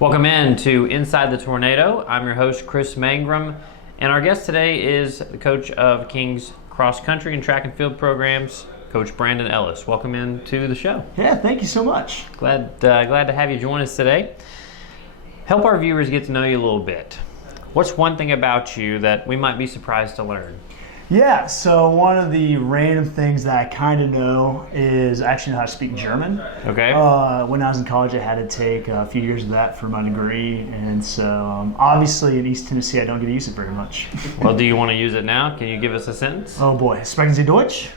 Welcome in to Inside the Tornado. I'm your host, Chris Mangrum, and our guest today is the coach of King's cross country and track and field programs, Coach Brandon Ellis. Welcome in to the show. Yeah, thank you so much. Glad to have you join us today. Help our viewers get to know you a little bit. What's one thing about you that we might be surprised to learn? Yeah, so one of the random things that I kind of know is I actually know how to speak German. Okay. When I was in college, I had to take a few years of that for my degree, and so obviously in East Tennessee, I don't get to use it very much. Well, do you want to use it now? Can you give us a sentence? Oh boy, sprechen Sie Deutsch?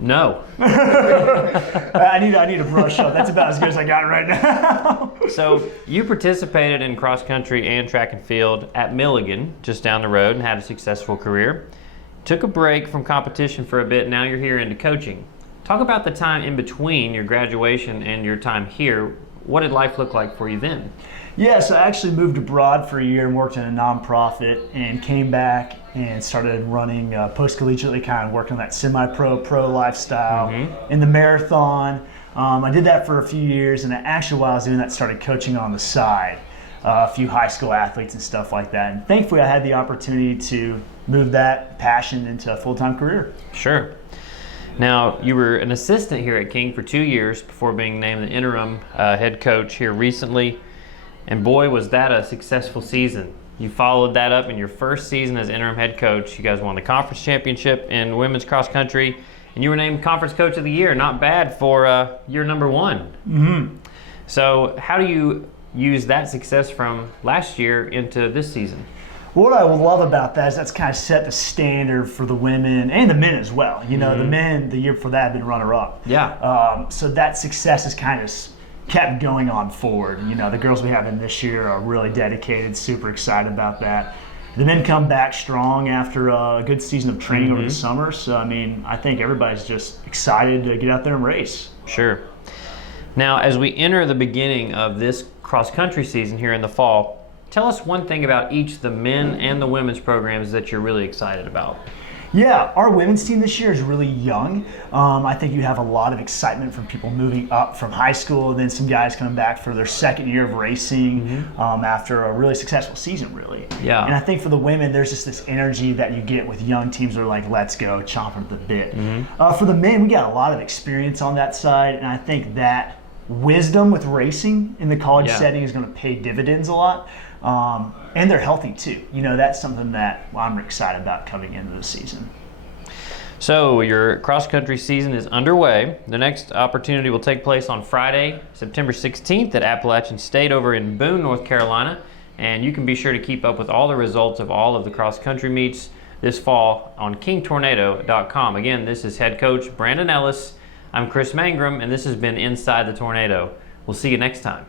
No. I need to brush up. That's about as good as I got right now. So you participated in cross country and track and field at Milligan, just down the road, and had a successful career. Took a break from competition for a bit. Now you're here into coaching. Talk about the time in between your graduation and your time here. What did life look like for you then? Yeah, so I actually moved abroad for a year and worked in a nonprofit and came back and started running post-collegiately, kind of working on that semi-pro lifestyle in the marathon. I did that for a few years, and actually while I was doing that, started coaching on the side. A few high school athletes and stuff like that. And thankfully I had the opportunity to move that passion into a full-time career. Sure. Now, you were an assistant here at King for 2 years before being named the interim head coach here recently. And boy, was that a successful season. You followed that up in your first season as interim head coach. You guys won the conference championship in women's cross country, and you were named conference coach of the year. Not bad for year number one. Mm-hmm. So how do you use that success from last year into this season? What I love about that is that's kind of set the standard for the women and the men as well. You know, the men the year before that have been runner-up. Yeah. So that success has kind of kept going on forward. You know, the girls we have in this year are really dedicated, super excited about that. The men come back strong after a good season of training over the summer. So, I mean, I think everybody's just excited to get out there and race. Sure. Now, as we enter the beginning of this cross-country season here in the fall, tell us one thing about each of the men and the women's programs that you're really excited about. Yeah, our women's team this year is really young. I think you have a lot of excitement from people moving up from high school, and then some guys coming back for their second year of racing after a really successful season, really. Yeah. And I think for the women, there's just this energy that you get with young teams that are like, let's go, chomping at the bit. For the men, we got a lot of experience on that side, and I think that wisdom with racing in the college setting is going to pay dividends a lot. And they're healthy too. You know, that's something that I'm excited about coming into the season. So your cross-country season is underway. The next opportunity will take place on Friday, September 16th at Appalachian State over in Boone, North Carolina. And you can be sure to keep up with all the results of all of the cross-country meets this fall on kingtornado.com. Again, this is head coach Brandon Ellis. I'm Chris Mangrum, and this has been Inside the Tornado. We'll see you next time.